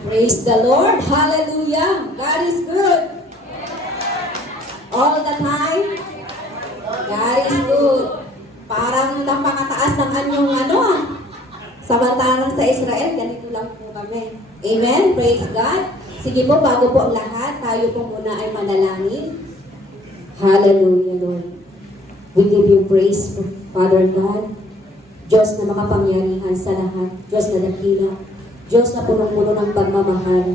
Praise the Lord. Hallelujah. God is good. All the time. God is good. Parang napakataas ng anyong samantalang sa Israel, ganito lang po kami. Amen. Praise God. Sige po, bago po ang lahat, tayo po muna ay manalangin. Hallelujah, Lord. We give you praise, Father God. Diyos na makapangyarihan sa lahat. Diyos na dakila. Diyos na punong-puno ng pagmamahal.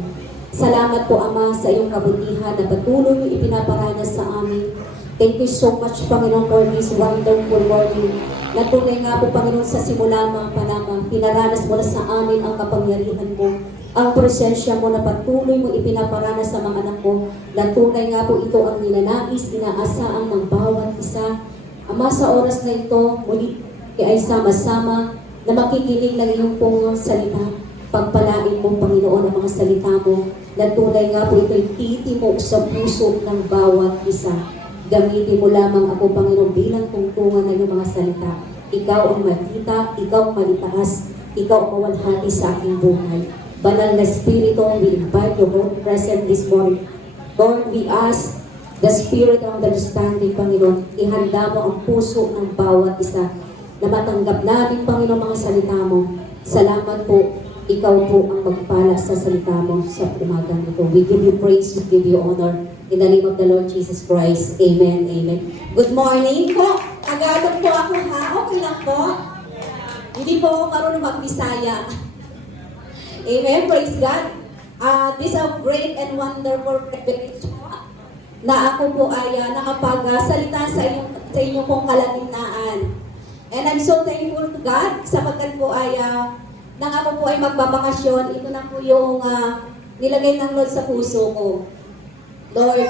Salamat po, Ama, sa iyong kabutihan na patuloy mo ipinaparanas sa amin. Thank you so much, Panginoon, for this wonderful morning. Na tunay nga po, Panginoon, sa simula mga panama, pinaranas mo na sa amin ang kapangyarihan mo. Ang presensya mo na patuloy mo ipinaparanas sa mga anak ko. Na tunay nga po ito ang ninanais, inaasaan ng bawat isa. Ama, sa oras na ito, muli ay sama-sama na makikinig ng iyong pong salita. Pagpalain mo, Panginoon, ang mga salita mo. Na tunay nga po ito'y titimok sa puso ng bawat isa. Gamitin mo lamang ako, Panginoon, bilang tungtungan ng iyong mga salita. Ikaw ang makita, ikaw ang malitaas, ikaw ang mawalhati sa aking buhay. Banal na Espiritu, we invite your Holy presence this morning. Lord, we ask the Spirit of understanding, Panginoon, ihanda mo ang puso ng bawat isa na matanggap namin, Panginoon, mga salita mo. Salamat po, ikaw po ang magpala sa salita mo sa umagang ito. We give you praise, we give you honor. In the name of the Lord Jesus Christ. Amen, amen. Good morning po. Tagalog po ako, ha? Okay lang po? Hindi po ako marunong mag-Bisaya. Amen, praise God. This is a great and wonderful privilege na ako po ay nakapagsalita sa inyong pong kalagitnaan. And I'm so thankful to God sapagkat po ay nang ako po ay magbabakasyon, ito na po yung nilagay ng Lord sa puso ko. Lord,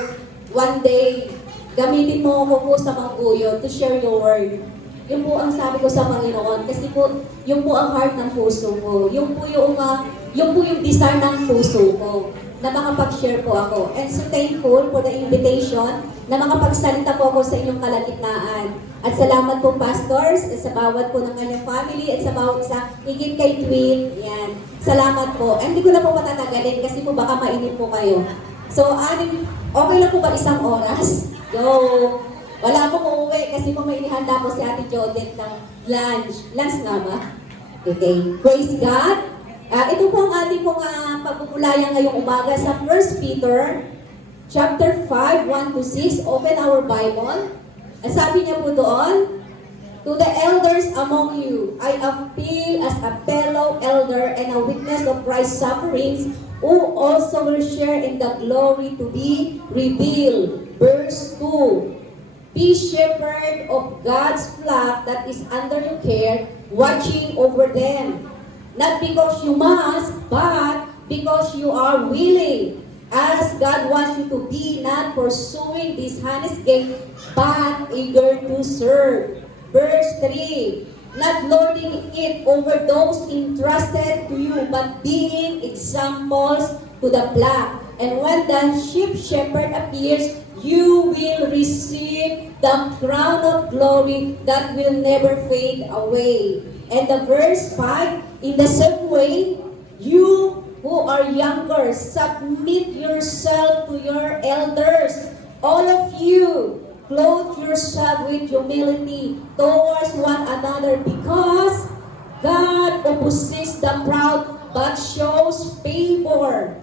one day, gamitin mo ako po sa Mangguyo to share your word. Yun po ang sabi ko sa Panginoon. Kasi po, yun po ang heart ng puso ko. Yun po yung desire ng puso ko na makapag-share po ako. And so thankful for the invitation na makapagsalita po ako sa inyong kalagitnaan. At salamat po, pastors, at sa bawat po ng kanyang family, at sa bawat isa, higit kay Twin. Yan. Salamat po. And hindi ko na po matatagalin kasi po baka mainip po kayo. So, okay lang po ba isang oras? Go! Wala po uuwi kasi po may inihanda po si Ate Jodette ng lunch. Lunch nga ba? Okay. Praise God! Ito po ang ating pong pagpupulayan ngayong umaga sa 1 Peter chapter 5, 1-6. Open our Bible. Ang sabi niya po doon, to the elders among you, I appeal as a fellow elder and a witness of Christ's sufferings, who also will share in the glory to be revealed. Verse 2. Be shepherd of God's flock that is under your care, watching over them. Not because you must, but because you are willing, as God wants you to be, not pursuing dishonest gain, but eager to serve. Verse 3, not lording it over those entrusted to you, but being examples to the flock. And when the chief shepherd appears, you will receive the crown of glory that will never fade away. And the verse 5, in the same way, you who are younger, submit yourself to your elders. All of you, clothe yourself with humility towards one another, because God opposes the proud but shows favor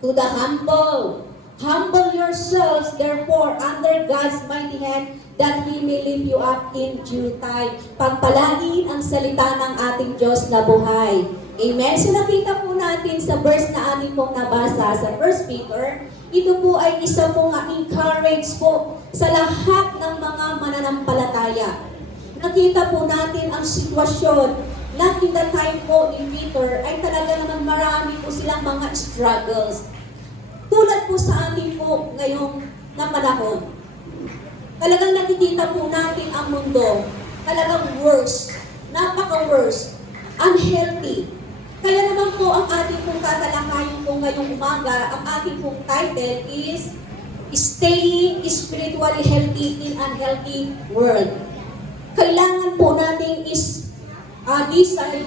to the humble. Humble yourselves, therefore, under God's mighty hand, that He may lift you up in due time. Pagpalain ang salita ng ating Diyos na buhay. Amen? So nakita po natin sa verse na ating pong nabasa sa 1 Peter, ito po ay isa pong encourage po sa lahat ng mga mananampalataya. Nakita po natin ang sitwasyon na in the time po ni Peter ay talaga naman marami po silang mga struggles. Tulad po sa ating po ngayong na panahon. Talagang nakikita po natin ang mundo. Talagang worse. Napaka-worse. Unhealthy. Kaya naman po ang ating pong tatalakayin po ngayong umaga, ang ating pong title is Staying Spiritually Healthy in Unhealthy World. Kailangan po natin is this ay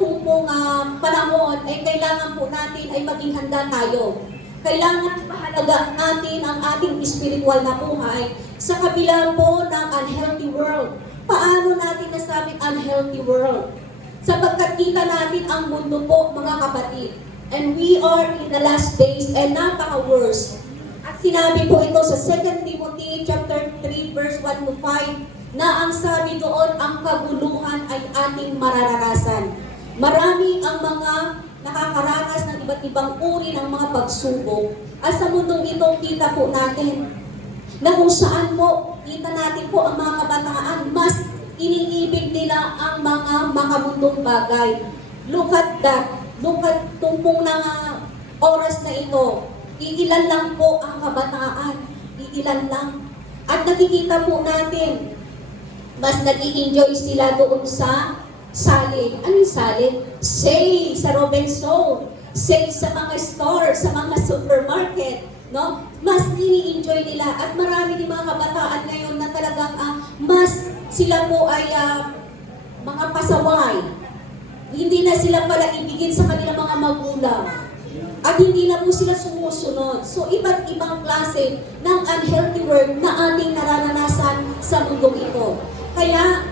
kung pong panahon ay kailangan po po natin ay maging handa tayo. Kailangan mahalaga natin ang ating spiritual na buhay sa kabila po ng unhealthy world. Paano natin nasabing unhealthy world? Sapagkat kita natin ang mundo po, mga kapatid. And we are in the last days and napaka-worse. At sinabi po ito sa 2 Timothy chapter 3 verse 1 to 5 na ang sabi doon, ang kaguluhan ay ating mararanasan. Marami ang mga nakakaranas ng iba't ibang uri ng mga pagsubok. At sa mundong ito, kita po natin na kung saan po, kita natin po ang mga kabataan, mas iniibig nila ang mga makamundong bagay. Look at that. Look at tumpong ng oras na ito. Iilan lang po ang kabataan. Iilan lang. At nakikita po natin, mas nag-i-enjoy sila doon sa salin. Ano yung salin? Sale sa Robinson. Sale sa mga store, sa mga supermarket. No? Mas ini-enjoy nila. At marami din mga kabataan ngayon na talagang mas sila po ay mga pasaway. Hindi na sila pala ibigin sa kanilang mga magulang. At hindi na po sila sumusunod. So, iba't ibang klase ng unhealthy world na ating nararanasan sa mundong ito. Kaya,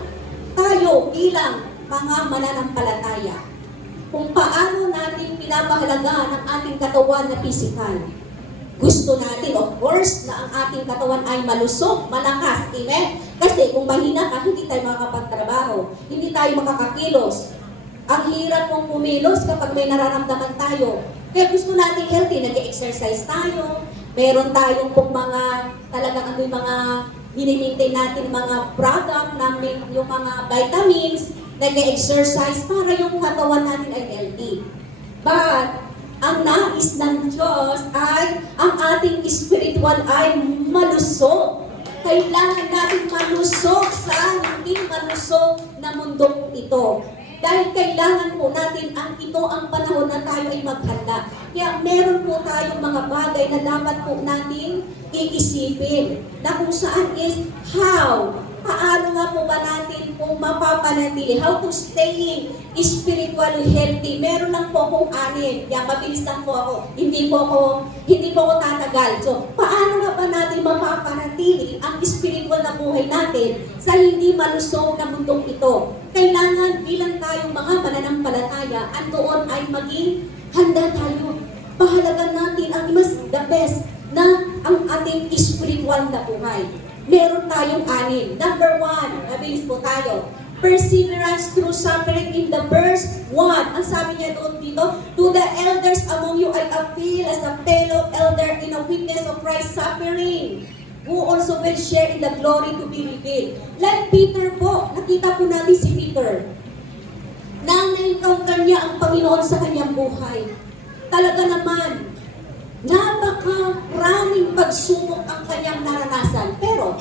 tayo bilang mga mananampalataya, kung paano natin pinapahalagaan ang ating katawan na physical. Gusto natin, of course, na ang ating katawan ay malusog, malakas. Amen? Kasi kung mahina ka, hindi tayo makakapagtrabaho. Hindi tayo makakakilos. Ang hirap mong kumilos kapag may nararamdaman tayo. Kaya gusto natin healthy, nag-exercise tayo. Meron tayong pong mga, talagang ano yung mga binimaintain natin mga product namin, yung mga vitamins, nag-exercise para yung katawan natin ay healthy. But, ang nais ng Diyos ay ang ating spiritual ay malusog. Kailangan natin malusog sa hindi malusog na mundong ito. Dahil kailangan po natin ang ito ang panahon na tayo ay maghanda. Kaya meron po tayong mga bagay na dapat po natin iisipin. Na kung saan is how. Paano nga po ba natin kung mapapanatili? How to stay spiritually healthy? Meron lang po akong 6. Kaya mabilis lang po ako. Hindi po ako tatagal. So, paano nga ba natin mapapanatili ang spiritual na buhay natin sa hindi malusog na mundong ito? Kailangan bilang tayong mga mananampalataya, andoon ay maging handa tayo. Pahalagan natin ang mas the best na ang ating spiritual na buhay. Meron tayong 6. Number 1, mabilis po tayo. Perseverance through suffering in the verse 1. Ang sabi niya doon dito, to the elders among you I appeal as a fellow elder in a witness of Christ's suffering, who also will share in the glory to be revealed. Like Peter po, nakita po natin si Peter. Nang na-encounter niya ang Panginoon sa kanyang buhay. Talaga naman, napakaraming pagsubok ang kanyang naranasan. Pero,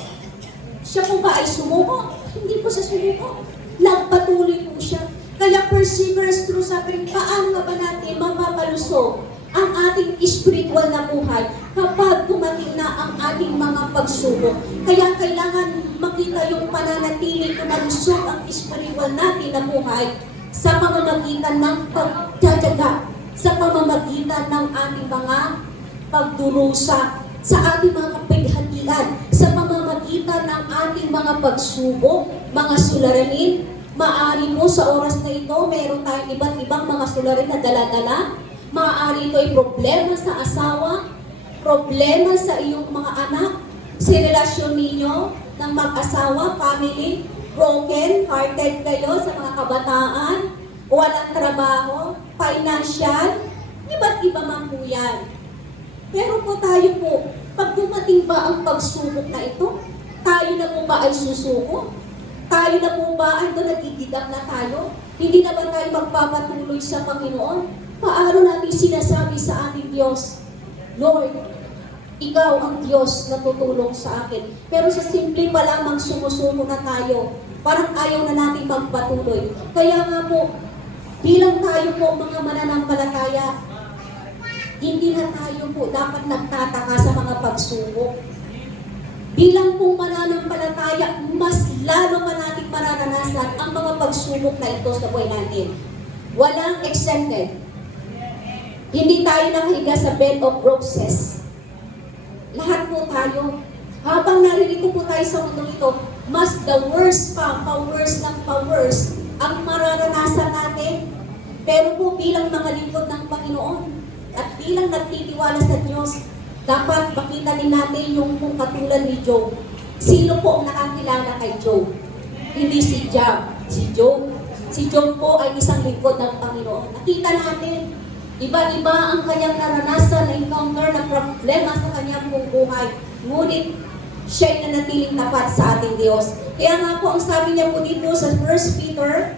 siya po ba ay sumuko? Hindi po siya sumuko. Nagpatuloy po siya. Kaya perseverance through suffering, paano nga ba natin mapapalusog ang ating spiritual na buhay kapag dumating na ang ating mga pagsubok? Kaya kailangan makita yung pananatili kung malusog ang spiritual natin na buhay sa pamamagitan ng pagtsatsaga, sa pamamagitan ng ating mga pagdurusa, sa ating mga kapighatian, sa pamamagitan ng ating mga pagsubok, mga suliranin. Maaari mo sa oras na ito, mayroon tayong iba't ibang mga sularin na dala-dala. Maaari ito ay problema sa asawa, problema sa iyong mga anak, sa relasyon ninyo ng mag-asawa, family, broken-hearted kayo sa mga kabataan, walang trabaho, financial, iba't iba man po yan. Pero po tayo po, pag dumating ba ang pagsubok na ito, tayo na po ba ay susuko? Tayo na po ba ay nagigidap na tayo? Hindi na ba tayo magpapatuloy sa Panginoon? Paano natin sinasabi sa ating Diyos, Lord, Ikaw ang Diyos na tutulong sa akin. Pero sa simple pa lamang sumusuko na tayo, parang ayaw na natin magpatuloy. Kaya nga po, bilang tayo po mga mananampalataya, hindi na tayo po dapat nagtataka sa mga pagsubok. Bilang po mananampalataya, mas lalo pa natin mararanasan ang mga pagsubok na ito sa buhay natin. Walang exempted. Hindi tayo nakahiga sa bed of roses. Lahat po tayo. Habang naririto po tayo sa mundo ito, mas the worst pa-worst ng pa-worst ang mararanasan natin. Pero po bilang mga lingkod ng Panginoon at bilang nagtitiwala sa Diyos, dapat makita din natin yung kung katulad ni Job. Sino po ang nakakilala kay Job? Hindi si Job, si Job. Si Job po ay isang lingkod ng Panginoon. Nakita natin, iba-iba ang kanyang naranasan na encounter na problema sa kanyang buhay. Ngunit, siya'y nanatiling tapat sa ating Diyos. Kaya nga po, ang sabi niya po dito sa 1 Peter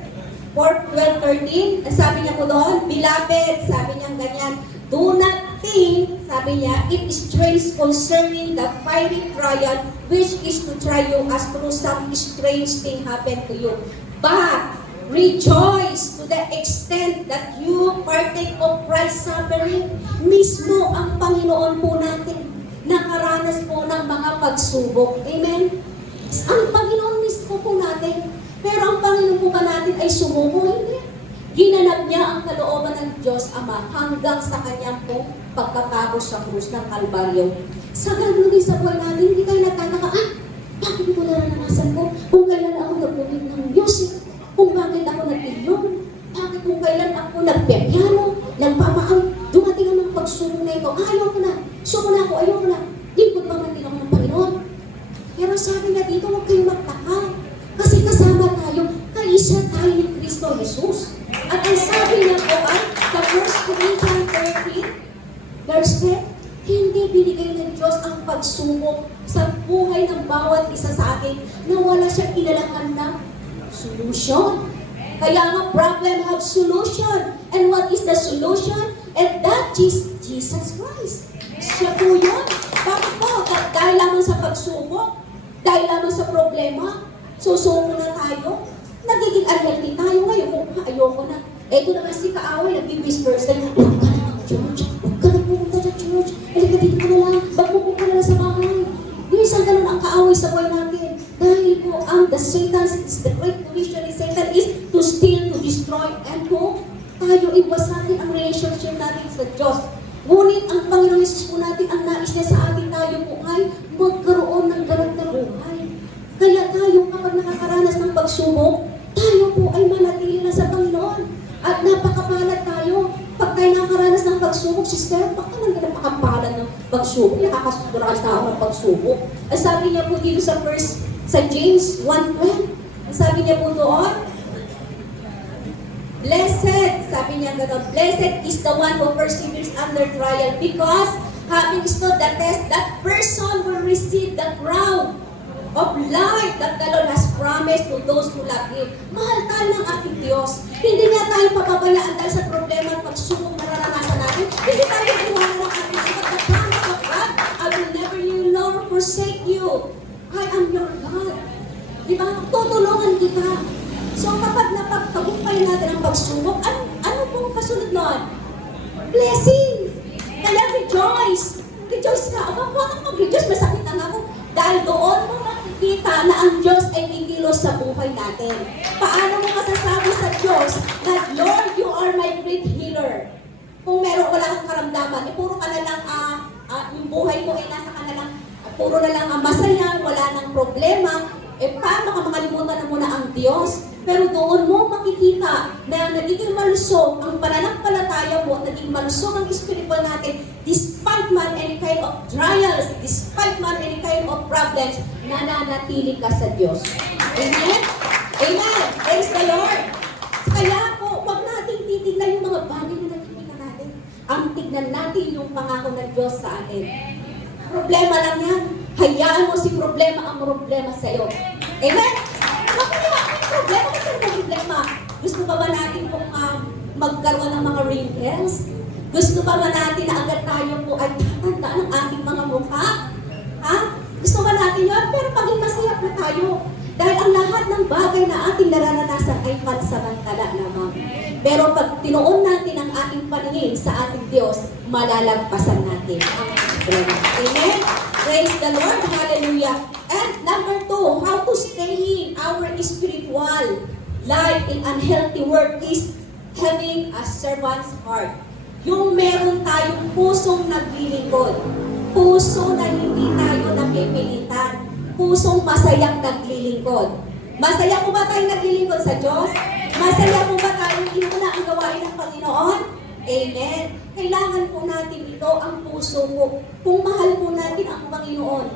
4:12-13, ang sabi niya po doon, Beloved, sabi niya ganyan, do not think, sabi niya, it is strange concerning the fiery trial which is to try you as through some strange thing happen to you. But, rejoice to the extent that you partake of Christ's suffering. Mismo ang Panginoon po natin nakaranas po ng mga pagsubok. Amen? Ang Panginoon mismo po natin. Pero ang Panginoon po ba natin ay sumuko? Hindi. Ginanap niya ang kalooban ng Diyos Ama hanggang sa kanyang pong pagkapagos sa krus ng Kalbaryo. Sa ganun din sa buhay natin, hindi tayo nagtataka, bakit ito naranasan ko? Kung kailan ako nagpumit ng music, kung bakit ako nag-ilong, bakit kung kailan ako nagpiano, nagpapakal, dumating ang mga pagsubok na ito, ayaw ko na, suko na ako, ayaw ko na, lingkod pa man din ako ng Panginoon. Pero sabi nga dito, huwag kayong magtaka, kasi kasama tayo, kaisa tayo ni Kristo Jesus. At ang sabi niya po ay, sa 1 Corinthians 13, verse 10, hindi binigay ng Diyos ang pagsubok sa buhay ng bawat isa sa atin na wala siyang kailangan na solution. Kaya nga, problem have solution. And what is the solution? And that is Jesus Christ. Siya po yun. Bakit po? Dahil lamang sa pagsubok, dahil lamang sa problema, susuko na tayo. Nagiging unhealthy tayo ngayon. Kung ayoko na. Ito naman si kaaway, nag-whisper sa huwag ka na mag-church. Huwag ka na pumunta sa church. Halika dito ka na lang. Magpupunta ka na lang sa bahay. Minsan ganun ang kaaway sa buhay natin. Dahil po ang the great commission ni Satan is to steal, to destroy, and po tayo iwasanin ang relationship natin sa Diyos. Ngunit ang Panginoon Jesus po natin, ang nais niya sa atin tayo po ay magkaroon ng ganun na buhay. Kaya tayo kapag nakakaranas ng pagsubok, tayo po ay manatili na sa Panginoon. At napakapalad tayo. Pag tayo nakakaranas ng pagsubok, sister, baka lang napakapalad ng pagsubok. Nakakasubok tao ng pagsubok. Ang sabi niya po dito sa James 1:12, ang sabi niya po doon, blessed, sabi niya gano'n, blessed is the one who perseveres under trial because having stood the test, that person will receive the crown of life that the Lord has promised to those who love Him. Mahal tayo ng ating Diyos. Hindi niya tayo papabayaan dahil sa problema at pagsubok na naranasan natin. Hindi tayo maniwala ng ating Diyos. But the promise of God, I will never you nor forsake you. I am your God. Diba? Tutulungan kita. So kapag napagtagumpay natin ang pagsubok, ano pong kasunod nun? Blessing! Kaya rejoice! Rejoice ka. Bakit mag-rejoice? Masakit na ako. Dahil doon mo makikita na ang Diyos ay kikilos sa buhay natin. Paano mo masasabi sa Diyos na, Lord, you are my great healer? Kung wala kang karamdaman, puro ka na lang, yung buhay mo ay nasa ka na lang, puro na lang masaya, wala nang problema, paano ka makalimutan na muna ang Diyos? Pero doon mo makikita na nagiging malusog ang pananampalataya mo, naging malusog ang spiritual natin, despite man any kind of trials, despite man any kind of problems, nananatili ka sa Diyos. Amen? Amen! Praise the Lord! Kaya po, huwag nating titignan yung mga bagay na nakikita natin. Ang tignan natin yung pangako ng Diyos sa atin. Problema lang yan. Hayaan mo si problema ang problema sa iyo. Amen? Problema kasi ang problema. Gusto pa ba natin pong magkaroon ng mga wrinkles? Gusto pa ba natin na agad tayo po ay tatanda ng ating mga mukha? Ha? Gusto ba natin yun? Pero maging masaya na tayo. Dahil ang lahat ng bagay na ating nararanasan ay pansamantala lamang. Pero pag tinuon natin ang ating paningin sa ating Diyos, malalagpasan natin ang problema. Amen? Praise the Lord. Hallelujah. And number 2, how to stay in our spiritual life in unhealthy world is having a servant's heart. Yung meron tayong pusong naglilingkod. Puso na hindi tayo napipilitan. Pusong masayang naglilingkod. Masaya po ba tayong naglilingkod sa Diyos? Masaya po ba tayong inuna ang gawain ng Panginoon? Amen. Kailangan po natin ito, ang puso po. Kung mahal po natin ang Panginoon,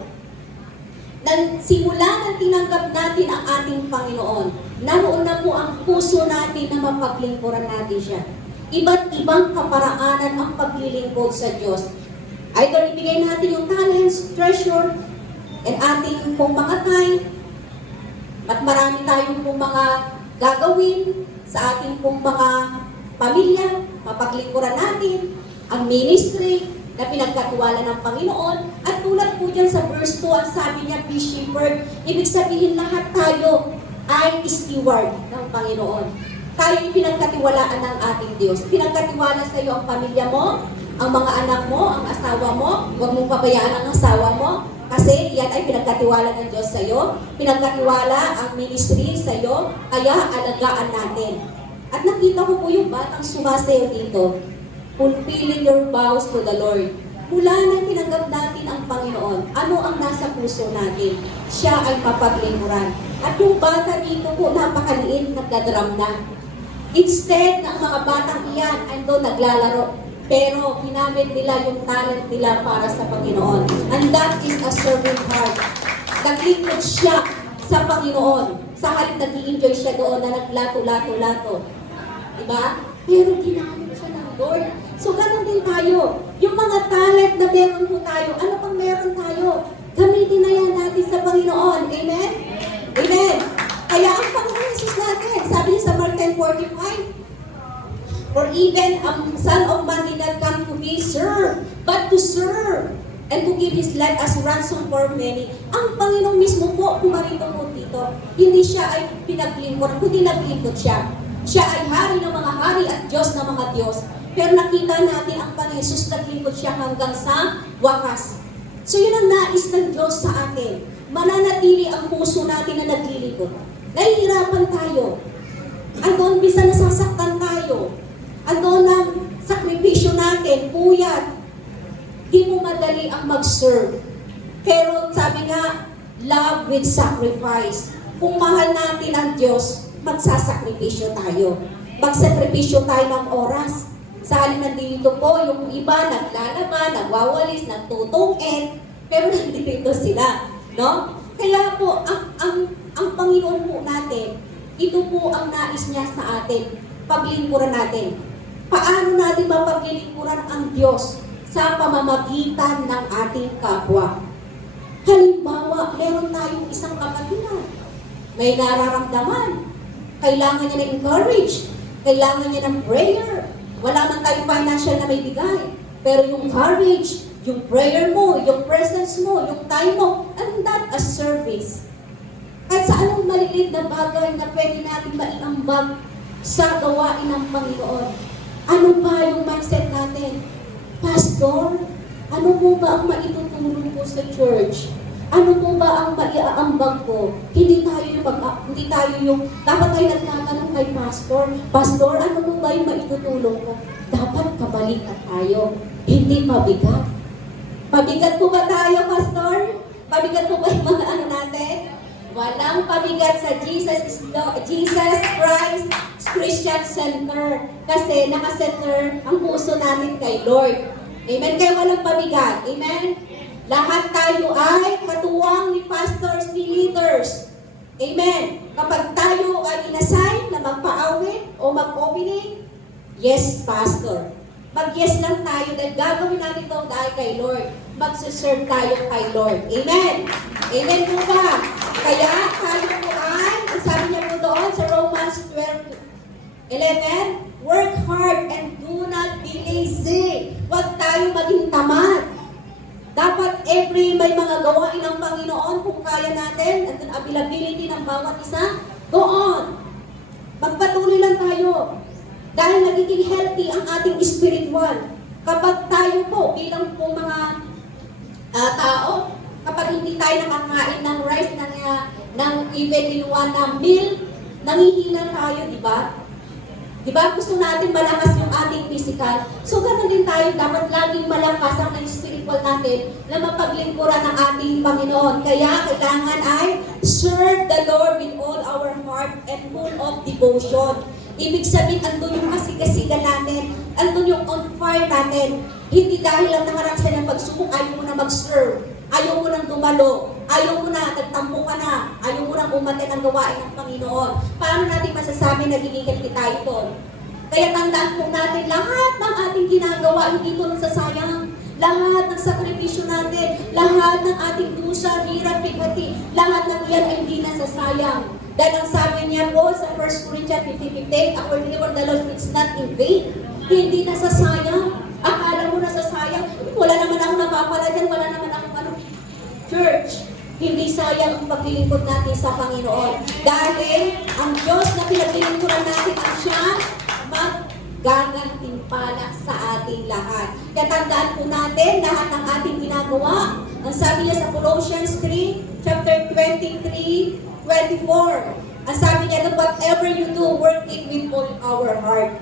nang simula nang tinanggap natin ang ating Panginoon, naroon na po ang puso natin na mapaglingkuran natin siya. Iba't ibang kaparaanan ang paglilingkod sa Diyos. Either ibigay natin yung talents, treasure, and ating pong mga time, at marami tayong pong mga gagawin sa ating pong mga pamilya, mapaglingkuran natin, ang ministry na pinagkatiwala ng Panginoon. At tulad po dyan sa verse 2, ang sabi niya, be shepherd, ibig sabihin lahat tayo ay steward ng Panginoon. Tayo yung pinagkatiwalaan ng ating Diyos. Pinagkatiwala sa iyo ang pamilya mo, ang mga anak mo, ang asawa mo. Huwag mong pabayaan ang asawa mo kasi yan ay pinagkatiwala ng Diyos sa iyo. Pinagkatiwala ang ministry sa iyo, kaya alagaan natin. At nakita ko po yung batang sumasayo dito, fulfilling your vows to the Lord. Mula na tinanggap natin ang Panginoon, ano ang nasa puso natin? Siya ay mapaglingkuran. At yung bata dito po, napakaliit, nagdadram na. Instead ng mga batang iyan, ando naglalaro. Pero ginamit nila yung talent nila para sa Panginoon. And that is a serving heart. Naglingkod siya sa Panginoon. Sa halip nag-i-enjoy siya doon na naglato-lato-lato. Diba? Pero ginamit siya ng Lord. So ganun din tayo. Yung mga talent na meron po tayo, ano pang meron tayo? Gamitin na yan natin sa Panginoon. Amen? Amen. Kaya ang Panginoon Jesus natin, sabi niya sa Mark 10:45, for even a son of man did not come to be served, but to serve, and to give his life as ransom for many. Ang Panginoon mismo po, pumarito po dito. Hindi siya ay pinaglingkod, kundi naglingkod siya. Siya ay hari ng mga hari at Diyos ng mga Diyos. Pero nakita natin ang Panginoon Jesus, naglingkod siya hanggang sa wakas. So yun ang nais ng Diyos sa atin. Mananatili ang puso natin na naglilingkod. Nahihirapan tayo. Andun, bisa nasasaktan tayo. Andun ang sakripisyo natin, puyat. Di mo madali ang mag-serve. Pero sabi nga, love with sacrifice. Kung mahal natin ang Diyos, magsasakripisyo tayo. Magsakripisyo tayo ng oras. Sa halip nandito po, yung iba naglalaba, nagwawalis, nagtutungin, pero nandito sila. No? Kaya po, ang Panginoon po natin, ito po ang nais niya sa atin, paglingkuran natin. Paano natin mapaglilingkuran ang Diyos sa pamamagitan ng ating kapwa? Halimbawa, meron tayong isang kapatiran. May nararamdaman. Kailangan niya ng encourage. Kailangan niya ng prayer. Wala man tayong financial na may bigay. Pero yung courage, yung prayer mo, yung presence mo, yung time mo, and that a service. At sa anong maliliit na bagay na pwede natin maiambag sa gawain ng Panginoon? Ano ba yung mindset natin? Pastor, ano po ba ang maitutulong ko sa church? Ano po ba ang maiaambag ko? Hindi tayo yung dapat tayo nagtatanong kay Pastor. Pastor, ano po ba yung maitutulong ko? Dapat kabalikan tayo. Hindi mabigat. Pabigat po ba tayo, Pastor? Pabigat po ba yung mga ano natin? Walang pabigat sa Jesus Christ Christian Center. Kasi naka-center ang puso natin kay Lord. Amen? Kaya walang pabigat. Amen? Lahat tayo ay katuwang ni pastors, ni leaders. Amen? Kapag tayo ay inassign na magpa-awit o mag-opening, yes, Pastor. Mag-yes lang tayo dahil gagawin natin ito dahil kay Lord. Magsuserve tayo kay Lord. Amen? Amen po ba? Kaya tayo po ay, sabi niya po doon sa Romans 12:11, work hard and do not be lazy. Huwag tayo maging tamad. Dapat may mga gawain ng Panginoon kung kaya natin at ang availability ng bawat isa. Go on. Magpatuloy lang tayo. Dahil nagiging healthy ang ating spiritual. Kapag tayo po, bilang po mga tao, kapag hindi tayo nakakain ng rice, ng even in one meal, nangihina tayo, di ba? Di ba? Gusto natin malakas yung ating physical. So, ganoon din tayo. Dapat laging malakas ang spiritual natin na mapaglingkuran ng ating Panginoon. Kaya, kailangan ay serve the Lord with all our heart and full of devotion. Ibig sabihin, andun yung kasigasigan natin, andun yung on fire natin. Hindi dahil lang nangarap sa ng pagsubok, ayaw mo na mag-serve, ayaw mo nang dumalo, ayaw mo na, nagtampo ka na, ayaw mo nang umatin ang gawain ng Panginoon. Paano natin masasabi na gigigil tayo doon? Kaya tandaan po natin, lahat ng ating ginagawa, hindi ko nasasayang. Lahat ng sakripisyo natin, lahat ng ating dusa, hirap, bigati, lahat ng yan ay hindi nasasayang. Dahil ang sabi niya po sa 1 Corinthians 15:15, according to the Lord, it's not in vain. Hindi nasasayang. Akala mo nasasayang. Wala naman ako napapala dyan, wala naman ako church. Hindi sayang ang paglilingkod natin sa Panginoon. Dahil ang Diyos na pinaglilingkuran natin ang siya maggagantimpala sa ating lahat. Kaya tandaan po natin lahat ng ating ginagawa. Ang sabi niya sa Colossians 3, chapter 23-24. Ang sabi niya, whatever you do, work it with all our heart.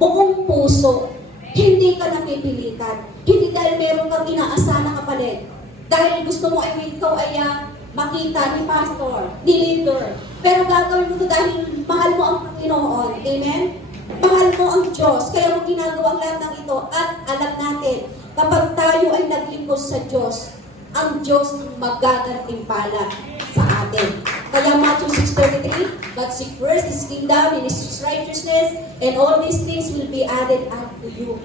Buong puso. Hindi ka napipilitan. Hindi dahil meron kang inaasahan na kapalit. Dahil gusto mo ay ikaw ay makita ni pastor, ni leader. Pero gagawin mo ito dahil mahal mo ang Panginoon. Amen? Mahal mo ang Diyos. Kaya mo ginagawa ang lahat ng ito. At alam natin, kapag tayo ay naglingkod sa Diyos, ang Diyos magagantimpala sa atin. Kaya Matthew 6:33, but seek first His kingdom and His righteousness, and all these things will be added unto you.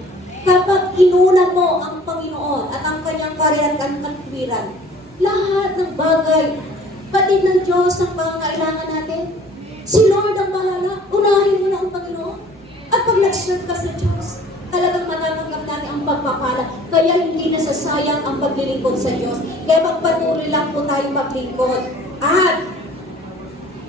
Kapag inuna mo ang Panginoon at ang kanyang karyan at katwiran, lahat ng bagay, pati ng Diyos ang pangangailangan natin. Si Lord ang bahala. Unahin mo na ang Panginoon. At pag nag-serve ka sa Diyos, talagang matatanggap natin ang pagpapala. Kaya hindi nasasayang ang paglilingkod sa Diyos. Kaya magpatuloy lang po tayo maglingkod. At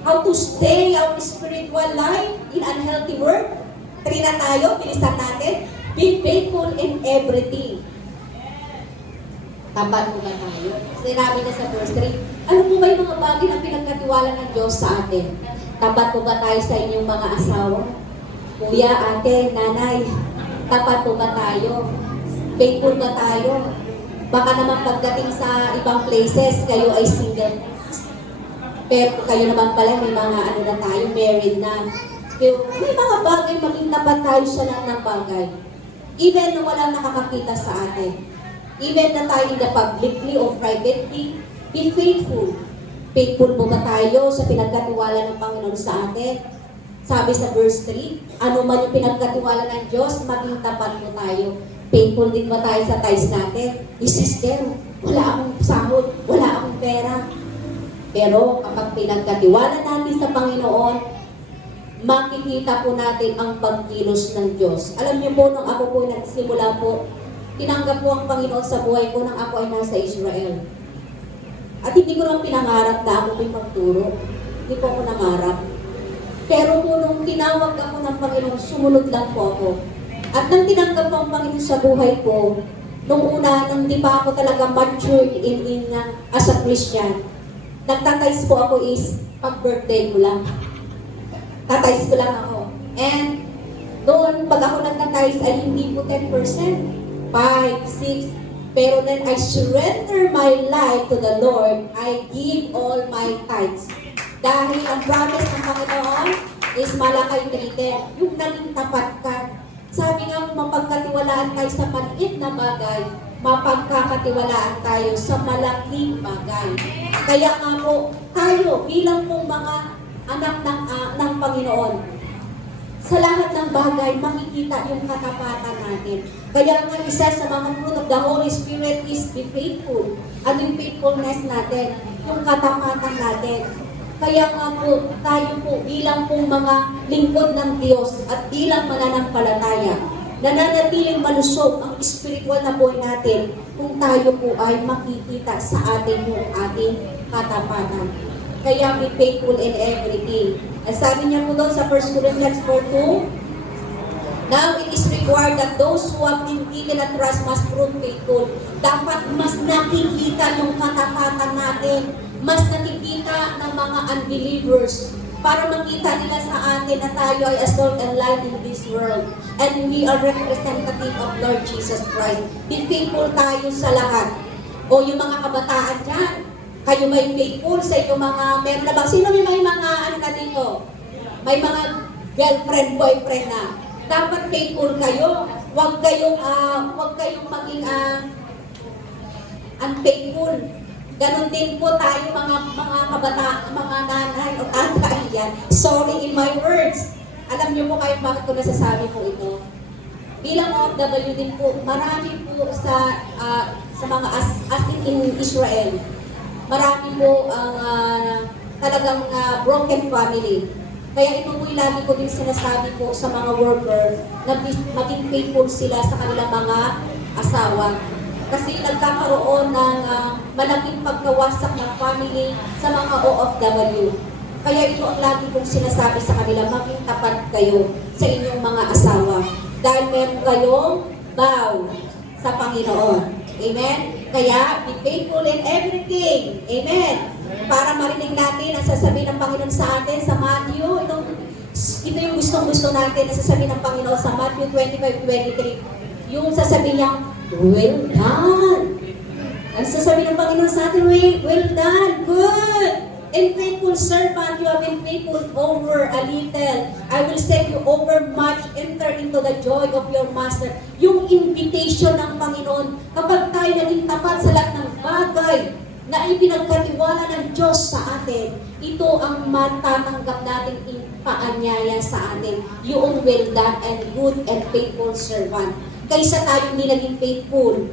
how to stay our spiritual life in unhealthy work. 3 na tayo, bilisan natin. Be faithful in everything. Tapat mo ba tayo? Sinabi na sa verse 3, ano po ba yung mga bagay na pinagkatiwala ng Diyos sa atin? Tapat mo ba tayo sa inyong mga asawa? Kuya, ate, nanay, tapat mo ba tayo? Faithful ba tayo? Baka naman pagdating sa ibang places, kayo ay single. Pero kayo naman pala, may mga ano na tayo, married na. Pero may mga bagay, maging tapat tayo sa lahat ng bagay. Even na walang nakakakita sa atin. Even na tayo na publicly or privately, be faithful. Faithful mo ba tayo sa pinagkatiwala ng Panginoon sa atin? Sabi sa verse 3, ano man yung pinagkatiwala ng Diyos, maging tapat mo tayo. Faithful din ba tayo sa tithes natin? Sister, wala akong sahod, wala akong pera. Pero kapag pinagkatiwala natin sa Panginoon, makikita po natin ang pagkilos ng Diyos. Alam niyo po, nung ako po nagsimula po, tinanggap po ang Panginoon sa buhay ko nang ako ay nasa Israel. At hindi ko naman pinangarap na ako may pagturo. Hindi po ako nangarap. Pero po nung tinawag ako ng Panginoon, sumunod lang po ako. At nang tinanggap po ang Panginoon sa buhay ko, nung una, nung di pa ako talaga matured as a Christian, nagtatays po ako is pag-birthday ko lang. Tatays ko lang ako. And doon, pag ako nagtatays ay hindi po 10%, 5, 6, pero then I surrender my life to the Lord. I give all my tithes. Dahil ang promise ng Panginoon is Malakay 3:10. Yung naging tapat ka. Sabi nga kung mapagkatiwalaan tayo sa maliit na bagay, mapagkakatiwalaan tayo sa malaking bagay. Kaya nga po, tayo bilang pong mga anak ng Panginoon, sa lahat ng bagay, makikita yung katapatan natin. Kaya nga isa sa mga fruit of the Holy Spirit is be faithful. Ano yung faithfulness natin? Yung katapatan natin. Kaya nga po, tayo po bilang pong mga lingkod ng Diyos at bilang mananampalataya, nananatiling malusog ang spiritual na buhay natin kung tayo po ay makikita sa atin yung ating katapatan. Kaya be faithful in everything. At sabi niya po doon sa 1 Corinthians 4:2, now it is required that those who have been given a trust must prove faithful. Dapat mas nakikita yung katapatan natin, mas nakikita ng mga unbelievers para makita nila sa atin na tayo ay a salt and light in this world. And we are representative of Lord Jesus Christ. Be faithful tayo sa lahat. O yung mga kabataan dyan, kayo may faithful sa inyong mga, meron na ba? Sino may mga ano na dito? May mga girlfriend, boyfriend na. Dapat faithful kayo. Huwag kayong maging unfaithful. Ganon din po tayo mga kabata, mga nanay o tatay yan. Sorry in my words. Alam niyo po kayo bakit ko nasasabi po ito. Bilang OFW din po, marami po sa mga as in Israel, marami po ang talagang broken family. Kaya ito po lagi ko din sinasabi po sa mga worker na maging faithful sila sa kanilang mga asawa. Kasi nagkakaroon ng malaking pagkawasak ng family sa mga OFW. Kaya ito ang lagi kong sinasabi sa kanila, maging tapat kayo sa inyong mga asawa. Dahil meron kayong vow sa Panginoon. Amen? Kaya, be faithful in everything. Amen? Para marinig natin ang sasabihin ng Panginoon sa atin sa Matthew. Ito yung gustong-gusto natin na sasabihin ng Panginoon sa Matthew 25:23. Yung sasabihin niya, well done. Ang sasabihin ng Panginoon sa atin, well done, good. And faithful servant, you have been faithful over a little. I will set you over much. Enter into the joy of your master. Yung invitation ng Panginoon, kapag tayo naging tapat sa lahat ng bagay na ipinagkatiwala ng Diyos sa atin, ito ang matatanggap natin ipaanyaya sa atin. Yung well done and good and faithful servant. Kaysa tayo hindi naging faithful.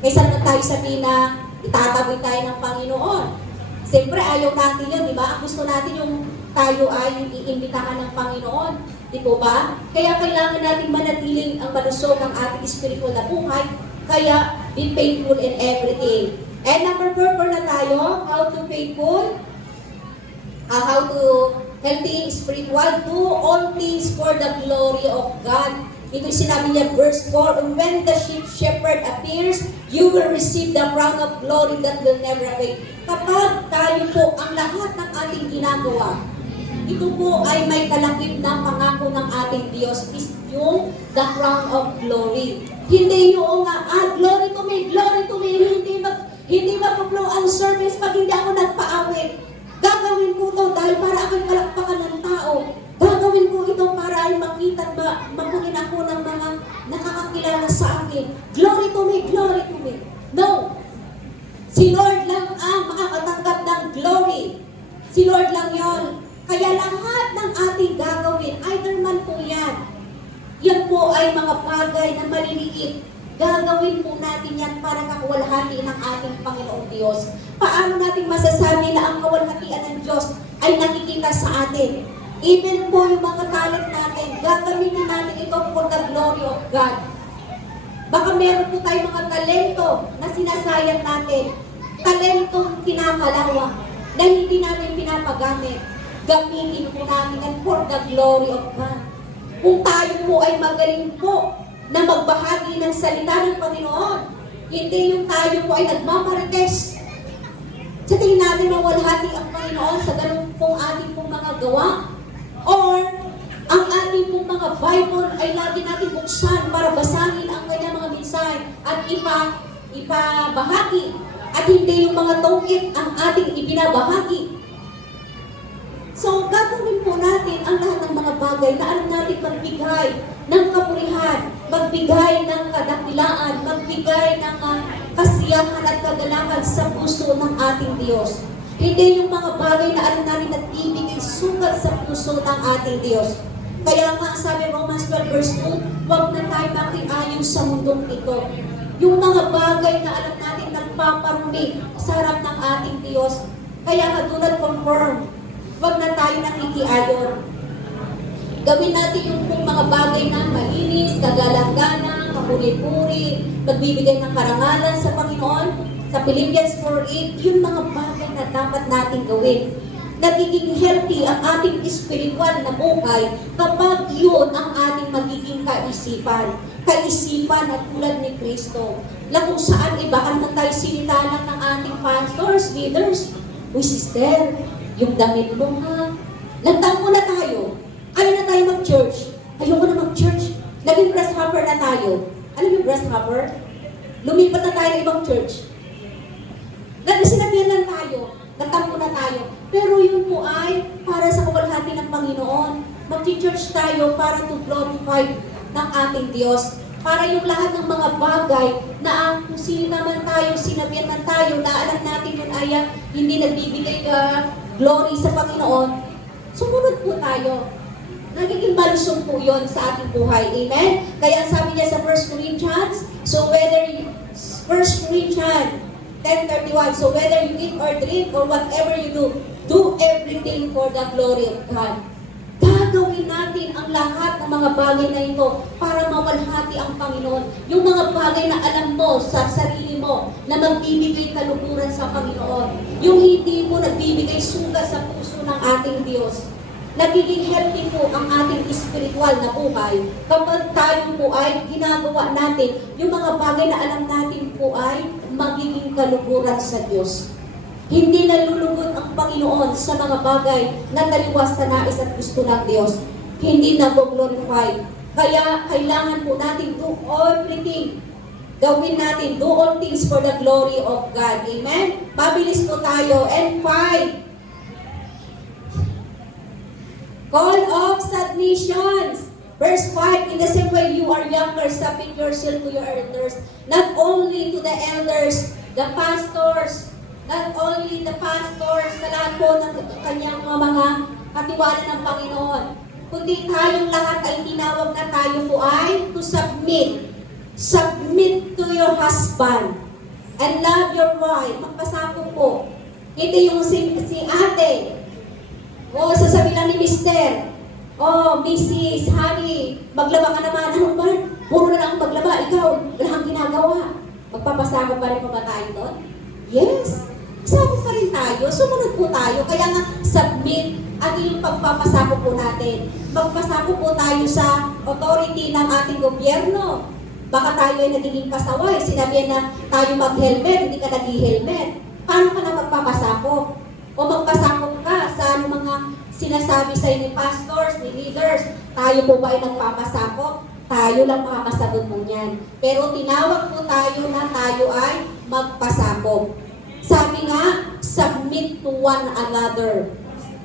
Kaysa naman tayo sabihin na itataboy tayo ng Panginoon. Siyempre, ayaw natin yun, di ba? Ang gusto natin yung tayo ay iimbitahan ng Panginoon. Di po ba? Kaya kailangan natin manatiling ang malusog ng ating spiritual na buhay. Kaya, be faithful in everything. And number 4 na tayo, how to faithful, how to healthy spiritual, do all things for the glory of God. Ito sinabi niya, verse 4, and when the shepherd appears, you will receive the crown of glory that will never fade. Kapag tayo po ang lahat ng ating ginagawa, ito po ay may kalakip na pangako ng ating Diyos, is yung the crown of glory. Hindi yung glory to me, hindi mag-flow ang service pag hindi ako nagpaawit. Gagawin ko ito dahil para ako'y palakpakan ng tao. Gagawin ko ito para ay makita at makunin ako ng mga nakakakilala sa akin. Glory to me, glory to me. No. Si Lord lang ang makakatanggap ng glory. Si Lord lang yon. Kaya lahat ng ating gagawin, either man po yan po ay mga bagay na maliliit. Gagawin po natin yan para kakuwalhati ng ating Panginoong Diyos. Paano natin masasabi na ang kawalhatian ng Diyos ay nakikita sa atin? Even po yung mga talent natin, gagawin natin ito for the glory of God. Baka meron po tayong mga talento na sinasayang natin. Talentong kinakalawang na hindi natin pinapagamit. Gamitin po natin yan for the glory of God. Kung tayo po ay magaling po na magbahagi ng salita ng Panginoon, hindi yung tayo po ay nagmamarites. Sa tingin natin mawalhati ang Panginoon sa ganun pong ating pong mga gawa. Or, ang ating pong mga Bible ay lagi natin buksan para basahin ang kanyang mga mensahe at ipabahagi. At hindi yung mga tungkit ang ating ibinabahagi. So, gagawin po natin ang lahat ng mga bagay na alam natin magbigay ng kapurihan, magbigay ng kadakilaan, magbigay ng kasiyahan at kagalakan sa puso ng ating Diyos. Hindi yung mga bagay na alam natin at ibigay sukat sa puso ng ating Diyos. Kaya nga sabi Romans 12 verse 2, huwag na tayo makiayon sa mundong ito. Yung mga bagay na alam natin nagpaparumi sa harap ng ating Diyos. Kaya nga do not conform. Huwag na tayo nakikiayon. Gawin natin yung mga bagay na malinis, kagalang-galang, kapuri-puri, magbibigay ng karangalan sa Panginoon. Sa Philippians 4:8, yung mga bagay na dapat natin gawin. Nagiging healthy ang ating spiritual na buhay kapag yun ang ating magiging kaisipan. Kaisipan na tulad ni Kristo. Na kung saan ibahan na tayo sinita lang ng ating pastors, leaders. Uy, sister, yung damit mo ha, Nagtampo na tayo. Ayaw na tayo mag-church. Ayoko na mag-church. Naging grasshopper na tayo. Alam yung grasshopper? Lumipat na tayo ng ibang church. Sinabihan lang tayo. Nagtampo na tayo. Pero yun po ay para sa kabalhati ng Panginoon. Mag-church tayo para to glorify ng ating Diyos. Para yung lahat ng mga bagay na kung sino naman tayo, sinabihan man tayo, na alam natin yun ay hindi nagbibigay ka glory sa Panginoon, sumunod po tayo. Nagiging malusog po yun sa ating buhay. Amen? Kaya sabi niya sa 1 Corinthians, so whether 1 Corinthians 10:31, so whether you eat or drink or whatever you do everything for the glory of God. Gagawin natin ang lahat ng mga bagay na ito para mawalhati ang Panginoon. Yung mga bagay na alam mo sa sarili mo na magbibigay kaluguran sa Panginoon. Yung hindi mo nagbibigay sugat sa puso ng ating Diyos. Nagiging healthy po ang ating spiritual na buhay kapag tayo po ay ginagawa natin yung mga bagay na alam natin po ay magiging kaluguran sa Diyos. Hindi nalulugod ang Panginoon sa mga bagay na taliwas sa nais at gusto ng Diyos. Hindi na-glorify. Kaya kailangan po natin do everything. Gawin natin, do all things for the glory of God. Amen? Mabilis po tayo. And 5. Call of submissions. Verse 5, in the same way you are younger, submit yourself to your elders, not only to the elders, the pastors, not only the pastors, sa lahat po ng kanyang mga katiwala ng Panginoon, kundi tayong lahat ay tinawag na tayo po ay to submit. Submit to your husband and love your wife. Magpasako po. Hindi yung si ate, o sasabihin lang ni mister, oh, Mrs. Honey, maglaba ka naman. Ano ba? Puro na lang maglaba. Ikaw, wala kang ginagawa. Magpapasama pa rin pa ba tayo doon? Yes. Kasama pa rin tayo. Sumunod po tayo. Kaya nga, submit at yung pagpapasako po natin. Magpasako po tayo sa authority ng ating gobyerno. Baka tayo ay nagiging pasaway. Sinabi na tayo mag-helmet, hindi ka nag-helmet. Paano ka na magpapasako? O magpasako ka sa mga sinasabi sa ni pastors, ni leaders, tayo po ba ay nagpapasakop? Tayo lang makakasagot mo niyan. Pero tinawag po tayo na tayo ay magpasakop. Sabi nga, submit to one another.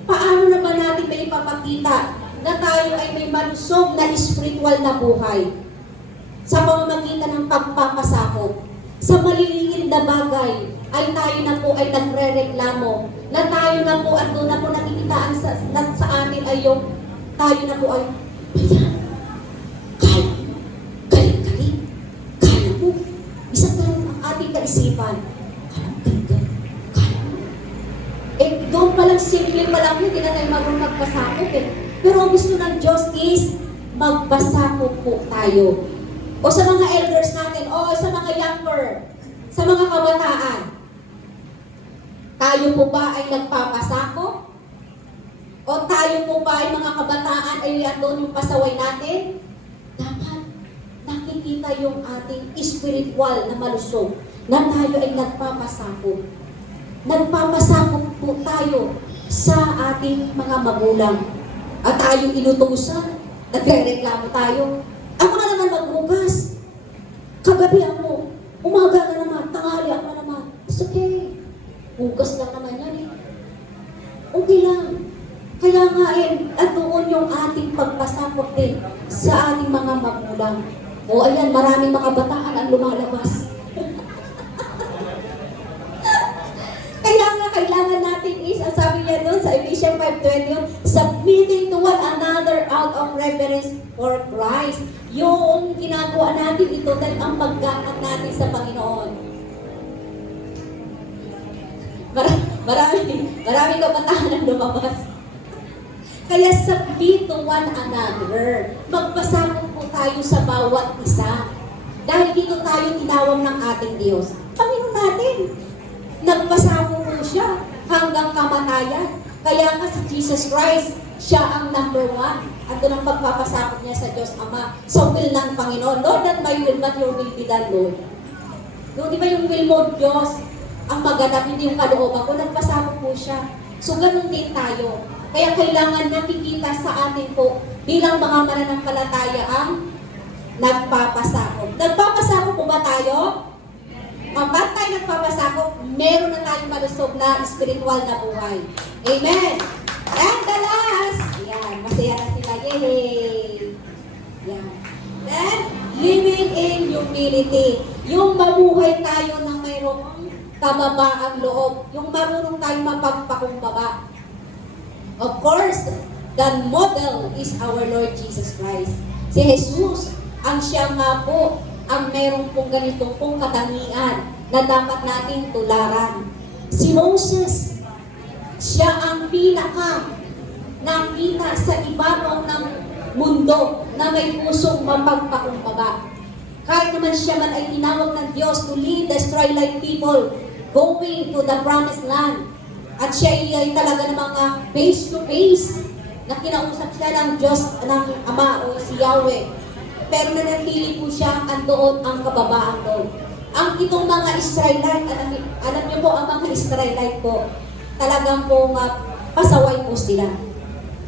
Paano na ba natin may ipapakita na tayo ay may malusog na spiritual na buhay? Sa pamamagitan ng pagpapasakop. Sa maliliit na bagay, ay tayo na po ay nagre-reklamo, na tayo na po at doon na po nakikitaan sa atin ay yung tayo na po ay, ayan, galit, kaya mo, isang ganun ang ating kaisipan, kaya mo. Doon palang simple pa lang yun, hindi na tayo marunong magpasakop Pero ang gusto ng Diyos is, magpasakop po tayo. O sa mga elders natin, o sa mga younger, sa mga kabataan, tayo po ba ay nagpapasako? O tayo po ba ay mga kabataan ay andun yung pasaway natin? Dapat nakikita yung ating spiritual na malusog na tayo ay nagpapasako. Nagpapasako po tayo sa ating mga magulang. At tayo inutusan, nagre-reklamo tayo. Ako na naman magbukas. Kagabi ako, umaga na naman, tanghali ako na naman. It's okay. Hugas lang naman yan Okay lang. Kaya nga at doon yung ating pagpasakop din sa ating mga magulang. O ayan, maraming mga bataan ang lumalabas. Kaya nga, kailangan natin is, ang sabi niya doon sa Ephesians 5:20, submitting to one another out of reverence for Christ. Yung ginagawa natin ito dahil ang paggakat natin sa Panginoon. Maraming kabataan ang lumabas. Kaya submit to one another. Magpasakop po tayo sa bawat isa. Dahil dito tayo tinawag ng ating Diyos. Panginoon natin. Nagpasakop po siya hanggang kamatayan. Kaya nga si Jesus Christ, siya ang number 1. At doon ang pagpapasakop niya sa Diyos Ama. Sa will ng Panginoon. Lord, not my will, but your will be done, Lord. Di ba yung will mo, Diyos, ang maganap, hindi yung kalooban ko, nagpasakop po siya. So, ganun din tayo. Kaya kailangan nakikita sa atin po bilang mga mananampalataya ang nagpapasakop. Nagpapasakop po ba tayo? Kapag tayo nagpapasakop, meron na tayong malusog na spiritual na buhay. Amen! And the last, yan, masaya na sila. Yay! Yan. Then, living in humility. Yung mabuhay tayo ng mayroong kababaang loob. Yung marunong tayong mapagpakumbaba. Of course, the model is our Lord Jesus Christ. Si Jesus, ang siya nga po, ang meron pong ganitong pong katangian na dapat nating tularan. Si Moses, siya ang pinaka nakita sa ibabaw ng mundo na may pusong mapagpakumbaba. Kahit naman siya man ay tinawag ng Diyos to lead the Israelite people going to the promised land. At siya ay talaga ng mga face-to-face na kinausap siya ng Diyos, ng Ama o si Yahweh. Pero nanatili po siya andoon ang kababaang loob. Ang itong mga Israelite, alam niyo po, ang mga Israelite po, talagang po pasaway po sila.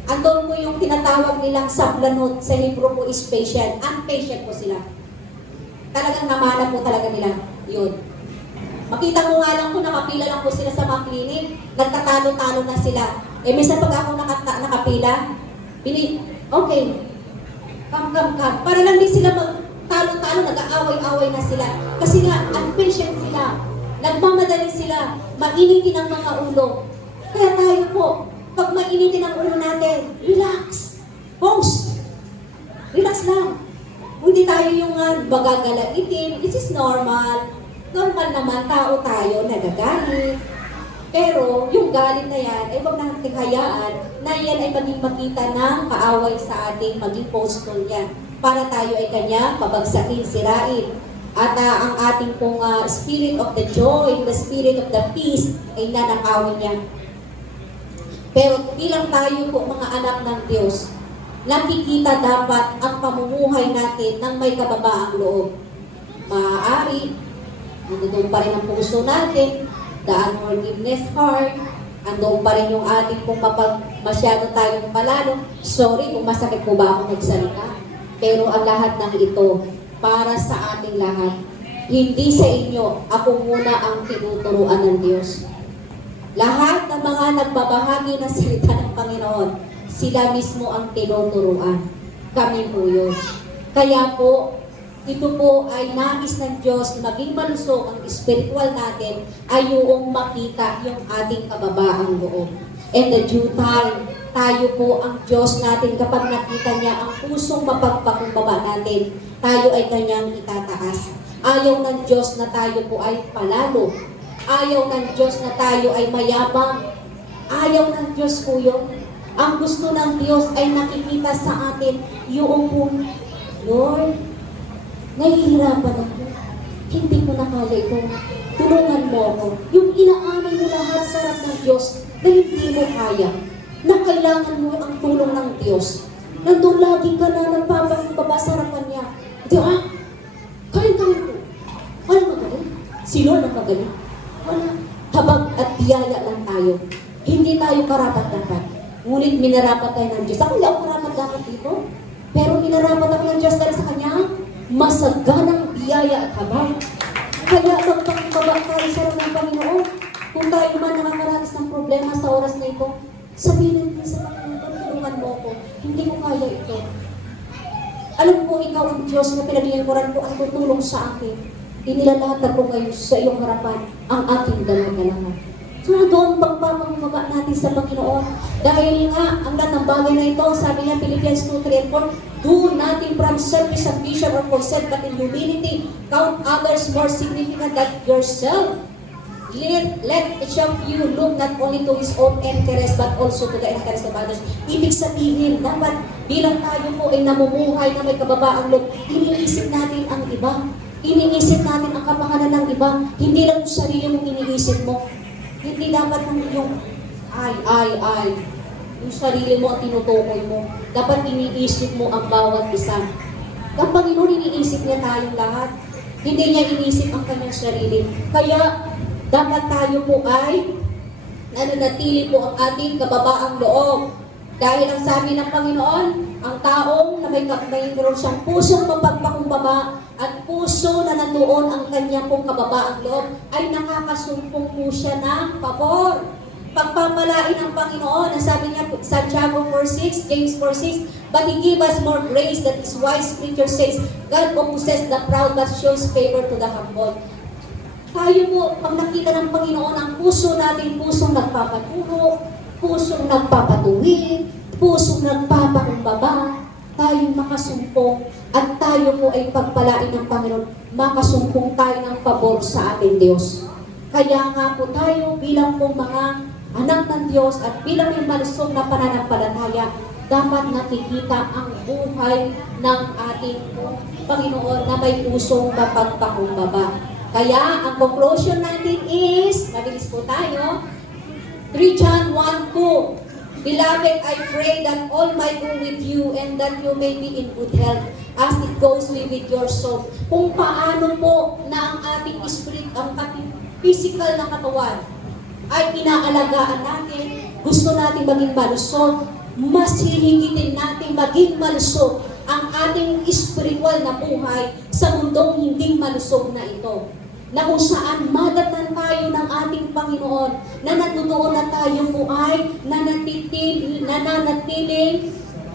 Andoon po yung tinatawag nilang saplanot, sa Hebrew po is patient. Unpatient po sila. Talagang namana po talaga nila. Yun. Makita ko nga lang po, nakapila lang po sila sa mga clinic, nagtatalo-talo na sila. Eh, minsan pag ako nakapila, okay, come. Para lang din sila magtalo-talo, nag-aaway-aaway na sila. Kasi nga, impatient sila. Nagmamadali sila. Mainitin ang mga ulo. Kaya tayo po, pag mainitin ang ulo natin, relax. Pause. Relax lang. Hindi tayo yung magagalaitin. This is normal. Normal naman, tao tayo, nagagalit. Pero yung galit na yan, ay wag natin hayaan na yan ay maging makita ng kaaway sa ating maging postol niya. Para tayo ay kanya pabagsakin, sirain. At ang ating pong spirit of the joy, the spirit of the peace, ay nanakawin niya. Pero bilang tayo po mga anak ng Diyos, nakikita dapat ang pamumuhay natin ng may kababaang loob. Maaari, nandoon pa rin ang puso natin, the unforgiveness heart, andoon pa rin yung ating kung masyado tayong palalo. Sorry kung masakit po ba ako nagsalita. Pero ang lahat ng ito, para sa ating lahat. Hindi sa inyo, ako muna ang tinuturuan ng Diyos. Lahat ng mga nagbabahagi ng salita ng Panginoon, sila mismo ang tinuturuan. Kami po yun. Kaya po, ito po ay nais ng Diyos na maging malusog ang spiritual natin ay yung makita yung ating kababaang loob. And the due time, tayo po ang Diyos natin kapag nakita niya ang pusong mapagpakumbaba natin, tayo ay kanyang itataas. Ayaw ng Diyos na tayo po ay palalo. Ayaw ng Diyos na tayo ay mayabang. Ayaw ng Diyos po yun. Ang gusto ng Diyos ay nakikita sa atin yung po, Lord, nahihirapan ako. Hindi ko na kaya ito. Tulungan mo ako. Yung inaamin mo lahat sa harap ng Diyos na hindi mo kaya. Na kailangan mo ang tulong ng Diyos. Nandun lagi ka na nagpapakumbaba sa harapan niya. Di ba? Kaya-kaya ko. Wala magaling. Si Lord ang magaling. Wala. Habag at biyaya lang tayo. Hindi tayo karapat-dapat. Ngunit minarapat tayo ng Diyos. Ako hindi ako karapat-dapat dito. Pero minarapat ako ng Diyos dahil sa Kanya masaganang biyaya at habag. Kaya magpakumbaba tayo sa harap ng Panginoon. Kung tayo man nakakaranas ng problema sa oras na ito, sabihin natin sa Panginoon, tulungan mo ako. Hindi ko kaya ito. Alam ko, ikaw ang Diyos na pinaglilingkuran ko ang tutulong sa akin. Inilalahad ko kayo sa iyong harapan ang aking dalaga-lahat. So, doon pagpapakumbaba natin sa Panginoon. Dahil nga, ang lahat ng bagay na ito, sabi niya, Philippians 2:3 and 4, do nothing from selfish ambition or for self, but in humility, count others more significant than yourself. Let each of you look not only to his own interest, but also to the interest of others. Ibig sabihin, dapat bilang tayo po ay namumuhay na may kababaang loob, iniisip natin ang iba. Iniisip natin ang kapakanan ng iba. Hindi lang yung sarili mong iniisip mo. Hindi dapat yung yung sarili mo ang tinutukoy mo. Dapat iniisip mo ang bawat isa. Ang Panginoon iniisip niya tayong lahat. Hindi niya iniisip ang kanyang sarili. Kaya, dapat tayo po ay nananatili po ang ating kababaang loob. Dahil ang sabi ng Panginoon, ang taong na mayroon siyang pusong mapagpakumbaba at puso na nandoon ang kanyang pong kababaang loob ay nakakasumpong po siya ng pabor. Pagpapalain ng Panginoon, ang sabi niya, Santiago 4:6, James 4:6, but He give us more grace, that is why Scripture says, God opposes the proud but shows favor to the humble. Tayo po, pag nakita ng Panginoon ang puso natin, pusong nagpapaturo, pusong nagpapatuwid, pusong nagpapakumbaba, tayo makasumpong at tayo po ay pagpalain ng Panginoon, makasumpong tayo ng pabor sa ating Diyos. Kaya nga po tayo bilang po mga anak ng Diyos at bilang may malusog na pananampalataya, dapat nakikita ang buhay ng ating Panginoon na may pusong mapagpakumbaba. Kaya ang conclusion natin is, mabilis po tayo, 3 John 1:2, Beloved, I pray that all might go with you and that you may be in good health as it goes with your soul. Kung paano po na ang ating spirit, ang ating physical na katawan ay inaalagaan natin, gusto natin maging malusog, mas hihingitin natin maging malusog ang ating spiritual na buhay sa mundong hindi malusog na ito. Na kung saan madatnan tayo ng ating Panginoon, na natutuon na tayo po ay nananatiling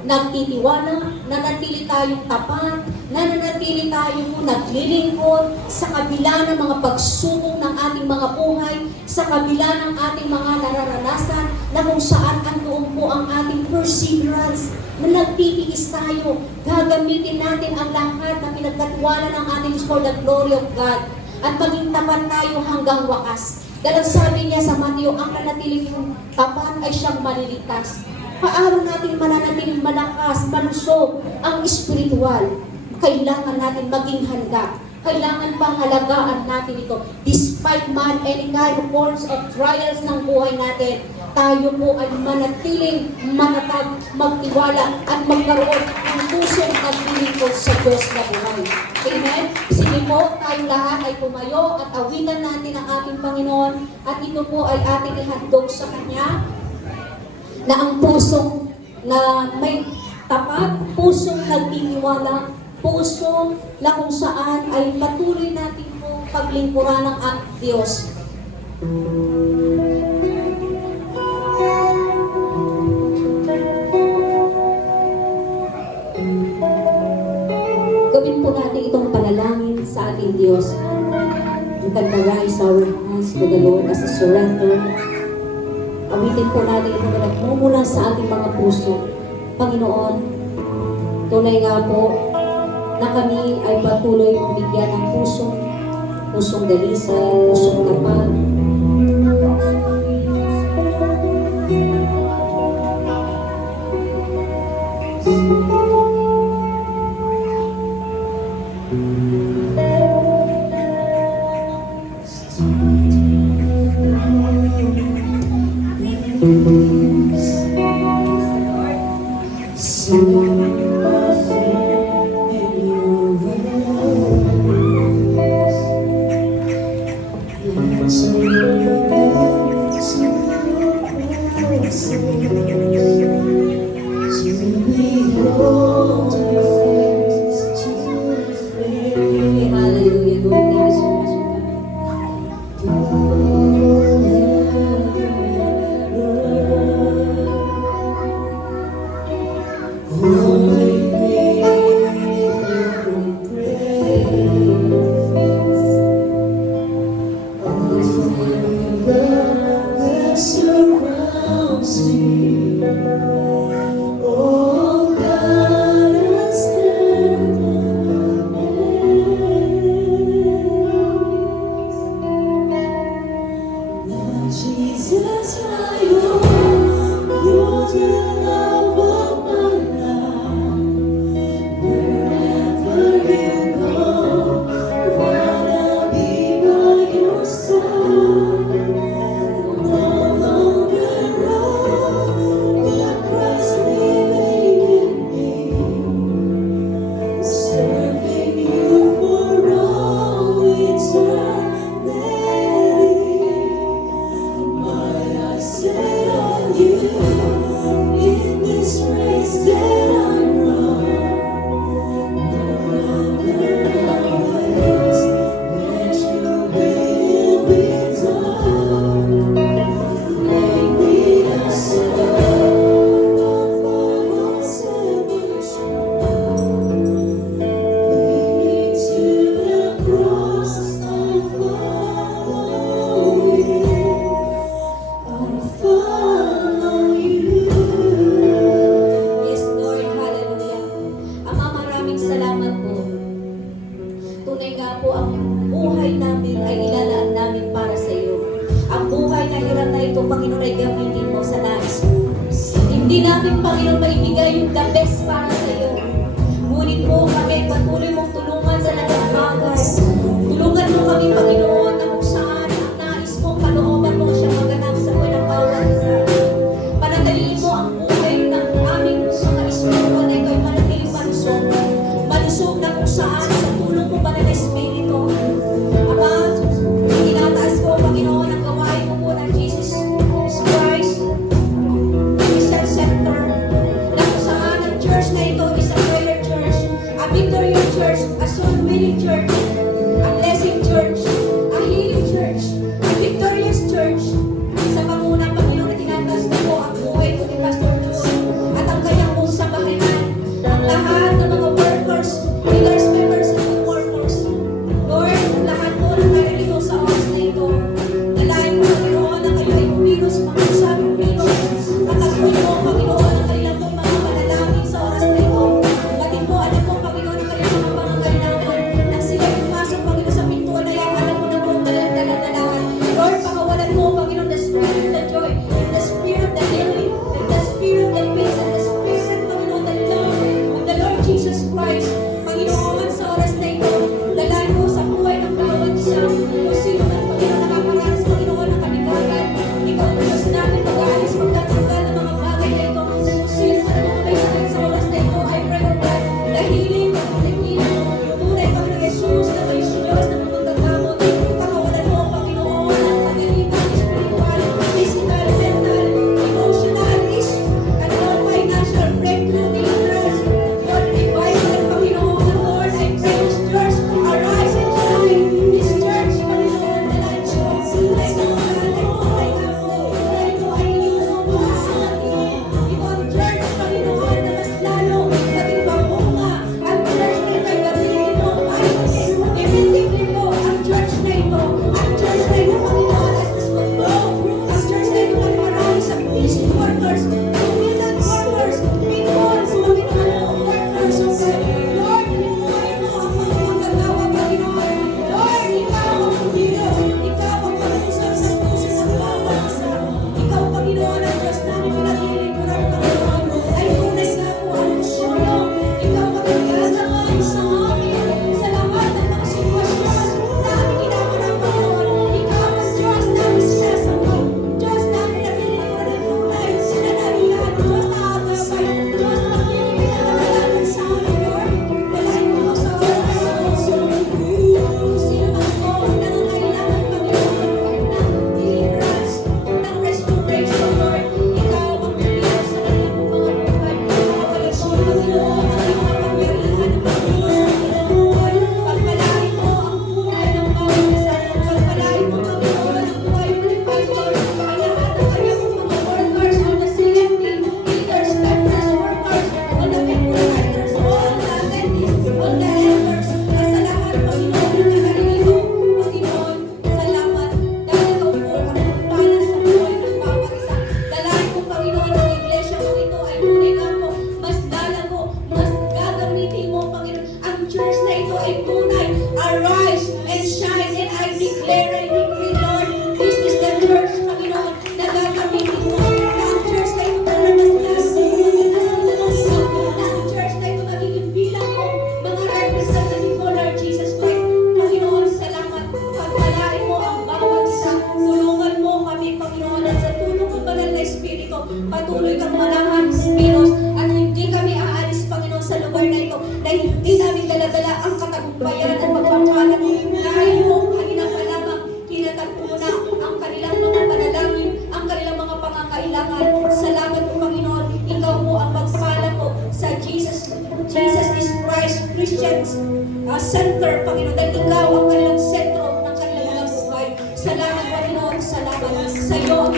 nagtitiwala, nanatili tayong tapat, nananatili tayo po naglilingkod sa kabila ng mga pagsubok ng ating mga buhay, sa kabila ng ating mga nararanasan, na kung saan andoon po ang ating perseverance, na nagtitiis tayo, gagamitin natin ang lahat na pinagkatiwala ng ating Diyos for the glory of God, at maging tapat tayo hanggang wakas. Dahil sabi niya sa Mateo, ang nanatiling tapat ay siyang maliligtas. Paano natin mananatiling malakas, malusog ang espiritual? Kailangan natin maging handa. Kailangan pangalagaan natin ito. Despite man any kind of forms of trials ng buhay natin, tayo po ay manatiling manatag, magtiwala at magkaroon ng pusong paglilingkod sa Diyos na buhay. Amen? Sige po, tayong lahat ay tumayo at awitan natin ang ating Panginoon at ito po ay ating ihandog sa Kanya na ang pusong na may tapat, pusong nagtitiwala, pusong na kung saan ay patuloy natin po paglingkuran ng Diyos. Gawin po natin itong panalangin sa ating Diyos. We can raise our hands to the Lord as a surrender. Awitin po natin ito na nagmumula sa ating mga puso. Panginoon, tunay nga po na kami ay patuloy mong bigyan ng pusong dalisay, pusong tapat. So po ang buhay namin ay ilalaan namin para sa iyo. Ang buhay na hirap na ito, Panginoon, ay gamitin mo sa nais mo. Hindi namin, Panginoon, maibigay yung the best para sa iyo. Ngunit po kami, patuloy mong tulungan sa lahat ng bagay. Tulungan mo kami, Panginoon, na kung saan ang nais mong kalooban mo siya maganap sa buhay ng bawat isa. Panatiliin mo ang buhay ng aming mga espiritu na ito ay manatiling malusog. Malusog na kung saan sa tulong mo ba na espiritu. Ama, tinataas ko, Panginoon, ang gawain mo po ng Jesus Christ, Christian Center, na kung saan ang church na ito is a prayer church, a victorious church, a soul-winning church, a blessing church, a healing church, a victorious church. Sa pangunang Panginoon na tinataas na po ang buhay ko ni Pastor June at ang kanyang buong sambahayan, ang lahat ng mga workers, leaders, members, and workers. Lord, ang lahat po na naririto sa oras na ito, nalain mo, Panginoon, na kayo ay umilos, mga sabing umilos. Pataguin mo, Panginoon, ang kanilang pong mga panalangin sa oras na ito. Batid mo, alam mo, Panginoon, ang kanilang mga pangangailangan. Nang sila pumasok, Panginoon, sa pintuan na yan, alam mo na po ang daladalahan. Lord, pakawalan mo, Panginoon, the spirit of the joy, the spirit of the healing, the spirit of the peace, and the spirit, Panginoon, the love of the Lord Jesus Christ. Panginoon, sa oras na ito, dalahin mo sa buhay ng bawat isa. Kung sino man, Panginoon, nakakaranas, Panginoon, ng kaligaran. Ikaw, Diyos namin, mag-aalis, magtatanggal ng mga bagay na ito. Kung sino man ang may sakit sa oras na ito, I pray, O God, the healing, the healing. Tunay, Panginoon Jesus, na kayo si Diyos na magkagamot. Pakawalan mo, Panginoon, ang pagalitan, spiritual, physical, mental, emotional, ano, financial breakthrough, deliverance. Lord, revival, Panginoon, Lord, I pray this church, arise and shine. This church, Panginoon, the light shows. Like the one, like the apple, like the ay ito ang church, Panginoon, na mas lalo maging mamunga. Ang church na ito ay gamitin mo, ayusin. Effectively po, ang church na ito, Panginoon, as mas mag-grow. Ang church na ito ay marami sa mission workers, community workers, peoples, Panginoon, workers of God. Lord, inuhay mo ang mga manggagawa, Panginoon. Lord, ikaw ang pumilo. Ikaw ang pag-usap sa puso ng bawat isa. Ikaw, Panginoon, ang Diyos namin pinaglilingkuran, Panginoon. Ay tunay nga po ang sulong. Ikaw ang nagkasama sa amin sa lahat ng mga sitwasyon na aming kinaharap, Panginoon. Ikaw ang Diyos namin sinasagot. Diyos namin naglilingkuran ng tunay. Sinanalihan. Diyos na agabay. Diyos na magbibigay ng kapalaran sa amin, Lord. Dalahin mo sa oras na ito. Kung sino man po ang nangangailangan, Panginoon, ng deliverance, ng restoration, Lord. Ikaw ang bibigay sa kanilang mga buhay. Pagpapalit mo, Panginoon, ang iyong kapangyarihan ng Panginoon sa kanilang buhay. Pagpalain mo ang buhay ng bawat isa. Pagpalain mo, Panginoon, ang buhay mo ni Pastor. Ang lahat ng kanyang mga workers, all the CFP, leaders, members, workers, all the people riders, all the attendees, all the elders, sa lahat, Panginoon, na nakarito, Panginoon, salamat dahil ikaw po ang pagpalas sa buhay ng bawat isa. Dalahin mo, Panginoon, ang iglesia mo ito ay tunay nga po, mas lalago, mas gagamitin mo, Panginoon. Ang church na ito ay tunay. Arise and shine, and I declare, I decree, Lord, this is the church, Panginoon, na gagamitin mo. Na ang church na ito na mas lalago, na ang church na ito magiging bilang mo, mga representative mo, Lord Jesus Christ. Panginoon, salamat. Pagpalain mo ang bawat isa. Tulungan mo kami, Panginoon, at sa tulong ng banal na Espiritu, patuloy kang manahan, Spiros, at hindi kami aalis, Panginoon, sa lugar na ito, na hindi namin daladala ang katagumpayan at pagpapalad dahil mo, kanina pa lamang, tinatagpo na ang kanilang mga panalangin, ang kanilang mga pangangailangan. Salamat po, Panginoon. Ikaw po ang magpala po sa Jesus is Christ Christians Center, Panginoon, dahil ikaw ang kanilang sentro ng kanilang mga buhay. Salamat, Panginoon. Salamat sa iyo ang